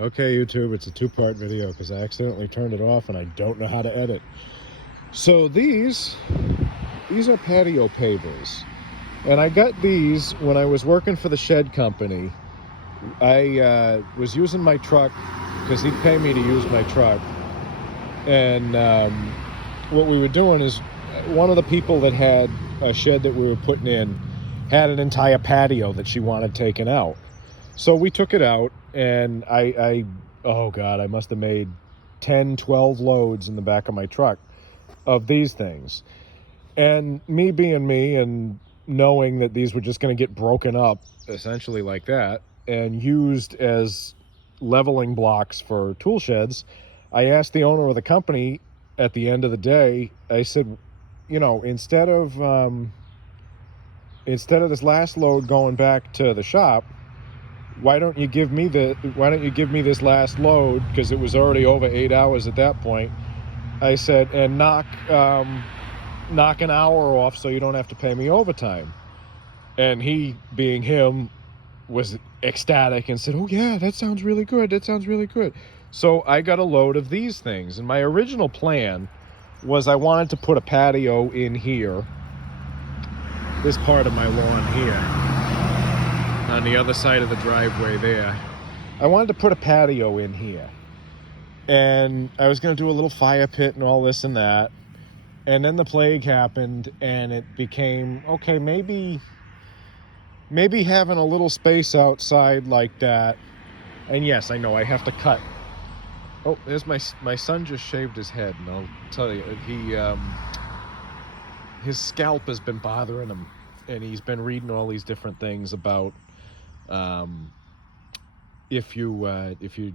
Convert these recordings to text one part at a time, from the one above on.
Okay, YouTube, it's a two-part video because I accidentally turned it off and I don't know how to edit. So these are patio pavers. And I got these when I was working for the shed company. I was using my truck because he'd pay me to use my truck. And what we were doing is one of the people that had a shed that we were putting in had an entire patio that she wanted taken out. So we took it out, and oh God, I must have made 10, 12 loads in the back of my truck of these things. And me being me and knowing that these were just going to get broken up essentially like that and used as leveling blocks for tool sheds, I asked the owner of the company at the end of the day, I said, you know, instead of this last load going back to the shop, why don't you give me this last load, because it was already over 8 hours at that point. I said, and knock an hour off so you don't have to pay me overtime. And he, being him, was ecstatic and said, oh yeah, that sounds really good, so I got a load of these things. And my original plan was I wanted to put a patio in here, this part of my lawn here, on the other side of the driveway there. I wanted to put a patio in here, and I was going to do a little fire pit and all this and that. And then the plague happened, and it became, okay, maybe having a little space outside like that. And yes, I know I have to cut. Oh, there's my son just shaved his head, and I'll tell you, his scalp has been bothering him, and he's been reading all these different things about if you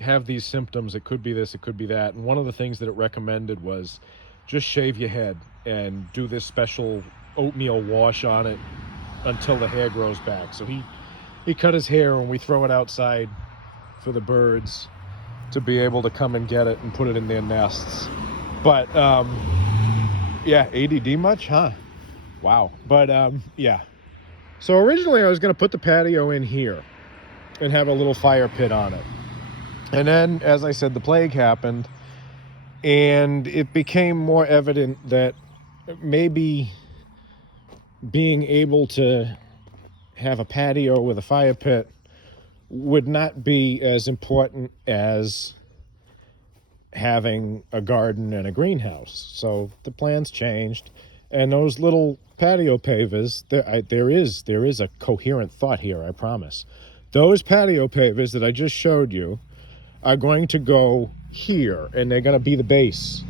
have these symptoms, it could be this, it could be that. And one of the things that it recommended was just shave your head and do this special oatmeal wash on it until the hair grows back. So he cut his hair, and we throw it outside for the birds to be able to come and get it and put it in their nests. But yeah, ADD much, huh? Wow. But yeah. So originally I was going to put the patio in here and have a little fire pit on it. And then, as I said, the plague happened, and it became more evident that maybe being able to have a patio with a fire pit would not be as important as having a garden and a greenhouse. So the plans changed, and those little patio pavers, there is a coherent thought here, I promise. Those patio pavers that I just showed you are going to go here, and they're going to be the base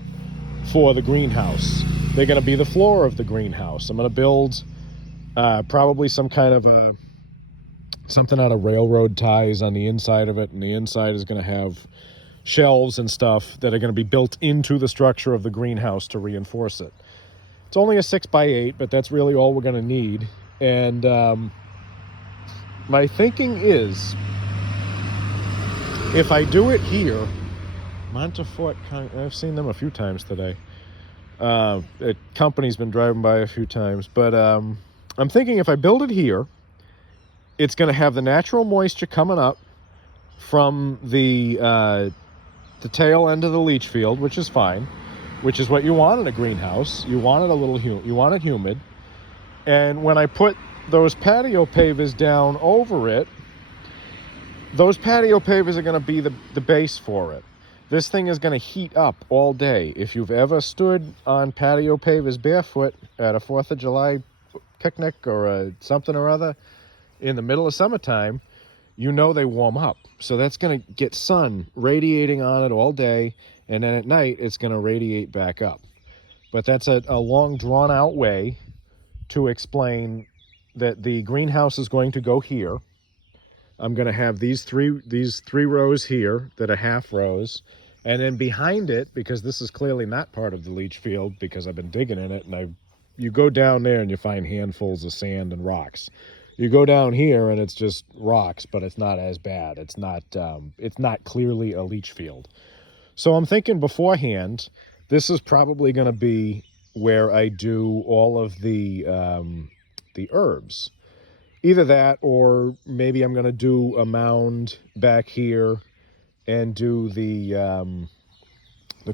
for the greenhouse. They're going to be the floor of the greenhouse. I'm going to build probably some kind of something out of railroad ties on the inside of it, and the inside is going to have shelves and stuff that are going to be built into the structure of the greenhouse to reinforce it. It's only a 6x8, but that's really all we're going to need. And my thinking is, if I do it here, Montefort, I've seen them a few times today. The company's been driving by a few times, but I'm thinking if I build it here, it's going to have the natural moisture coming up from the tail end of the leach field, which is fine, which is what you want in a greenhouse. You want it a little you want it humid. And when I put those patio pavers down over it, those patio pavers are going to be the base for it. This thing is going to heat up all day. If you've ever stood on patio pavers barefoot at a 4th of July picnic or something or other in the middle of summertime, you know they warm up. So that's going to get sun radiating on it all day, and then at night it's going to radiate back up. But that's a long, drawn-out way to explain that the greenhouse is going to go here. I'm going to have these three rows here that are half rows, and then behind it, because this is clearly not part of the leach field because I've been digging in it, and you go down there and you find handfuls of sand and rocks. You go down here and it's just rocks, but it's not as bad. It's not clearly a leach field. So I'm thinking beforehand, this is probably going to be where I do all of the herbs. either that, or maybe I'm going to do a mound back here and do the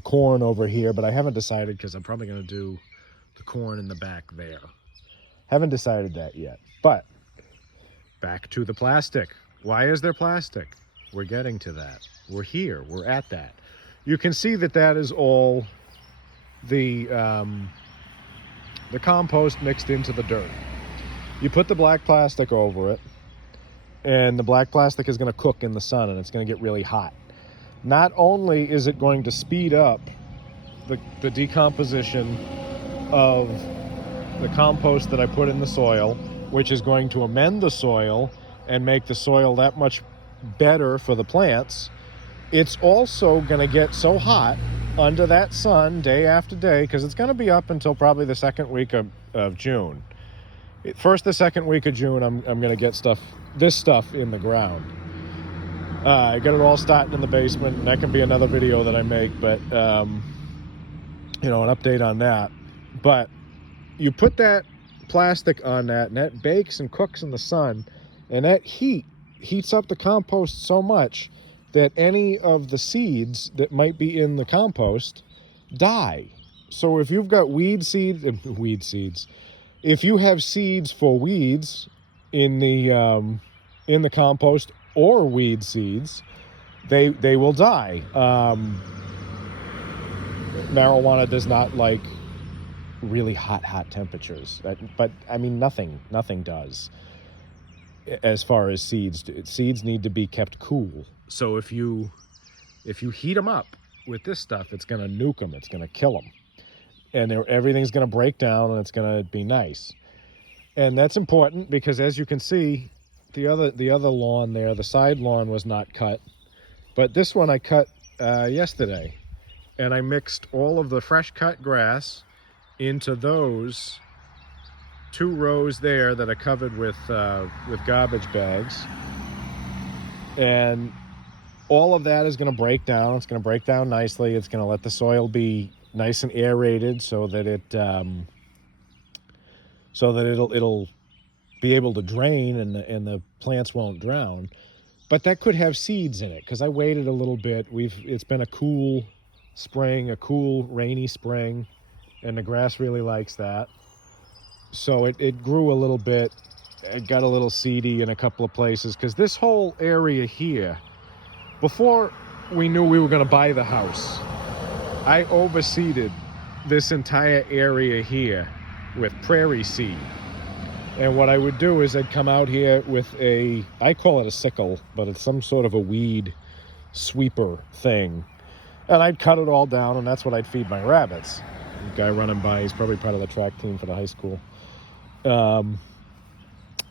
corn over here, but I haven't decided because I'm probably going to do the corn in the back there. Haven't decided that yet. But back to the plastic. Why is there plastic? We're getting to that. We're here. We're at that. You can see that that is all the compost mixed into the dirt. You put the black plastic over it, and the black plastic is going to cook in the sun, and it's going to get really hot. Not only is it going to speed up the decomposition of the compost that I put in the soil, which is going to amend the soil and make the soil that much better for the plants, it's also going to get so hot under that sun day after day, because it's going to be up until probably the second week of June. First, the second week of June, I'm going to get this stuff in the ground. I got it all started in the basement, and that can be another video that I make, but, you know, an update on that. But you put that plastic on that, and that bakes and cooks in the sun, and that heats up the compost so much that any of the seeds that might be in the compost die. So if you've got weed seeds, if you have seeds for weeds in the compost, or weed seeds, they will die. Marijuana does not like really hot temperatures, but I mean nothing does. As far as seeds need to be kept cool. So if you heat them up with this stuff, it's going to nuke them, it's going to kill them, and everything's going to break down, and it's going to be nice. And that's important because, as you can see, the other lawn there, the side lawn, was not cut, but this one I cut yesterday, and I mixed all of the fresh cut grass into those 2 rows there that are covered with garbage bags, and all of that is going to break down. It's going to break down nicely. It's going to let the soil be nice and aerated so that it'll be able to drain, and the plants won't drown. But that could have seeds in it, because I waited a little bit. It's been a cool spring, a cool rainy spring, and the grass really likes that. So it grew a little bit. It got a little seedy in a couple of places, because this whole area here, before we knew we were going to buy the house, I overseeded this entire area here with prairie seed. And what I would do is I'd come out here with I call it a sickle, but it's some sort of a weed sweeper thing. And I'd cut it all down, and that's what I'd feed my rabbits. The guy running by, he's probably part of the track team for the high school. And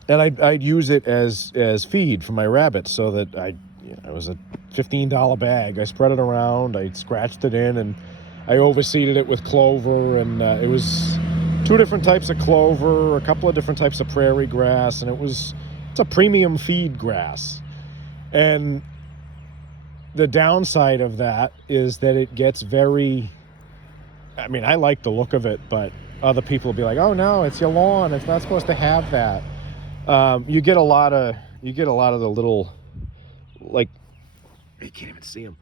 I'd use it as feed for my rabbits, so that it was a $15 bag. I spread it around, I scratched it in, and I overseeded it with clover, and it was 2 different types of clover, a couple of different types of prairie grass, and it's a premium feed grass. And the downside of that is that it gets very, I mean, I like the look of it, but other people will be like, oh no, it's your lawn, it's not supposed to have that. You get a lot of the little, like, you can't even see them,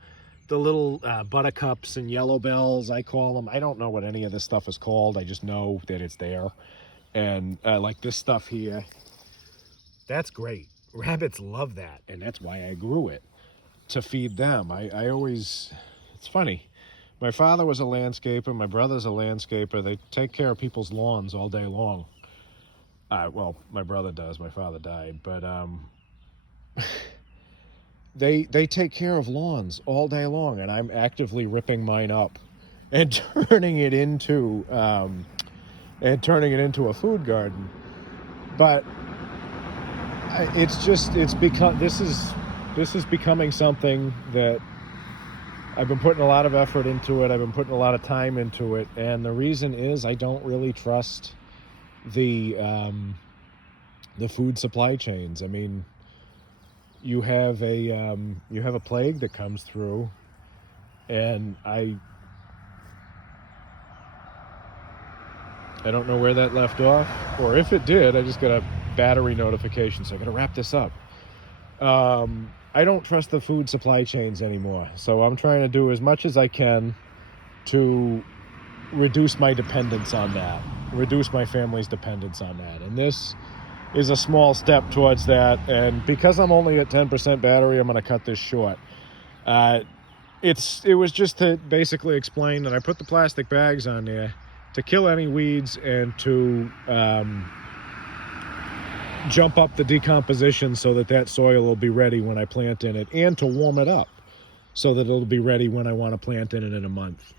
the little buttercups and yellow bells, I call them. I don't know what any of this stuff is called. I just know that it's there. And like this stuff here, that's great. Rabbits love that, and that's why I grew it, to feed them. I always, it's funny. My father was a landscaper. My brother's a landscaper. They take care of people's lawns all day long. Well, my brother does. My father died, but they take care of lawns all day long, and I'm actively ripping mine up and turning it into a food garden. But this is becoming something that I've been putting a lot of effort into it. I've been putting a lot of time into it, and the reason is I don't really trust the food supply chains. I mean, you have a plague that comes through, and I don't know where that left off, or if it did, I just gotta battery notifications. So I got to wrap this up. I don't trust the food supply chains anymore. So I'm trying to do as much as I can to reduce my dependence on that, reduce my family's dependence on that. And this is a small step towards that. And because I'm only at 10% battery, I'm going to cut this short. It was just to basically explain that I put the plastic bags on there to kill any weeds and to jump up the decomposition so that soil will be ready when I plant in it, and to warm it up so that it'll be ready when I want to plant in it in a month.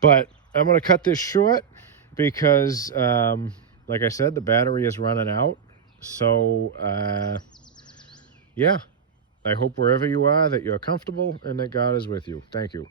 But I'm going to cut this short because, like I said, the battery is running out. So, yeah, I hope wherever you are that you're comfortable and that God is with you. Thank you.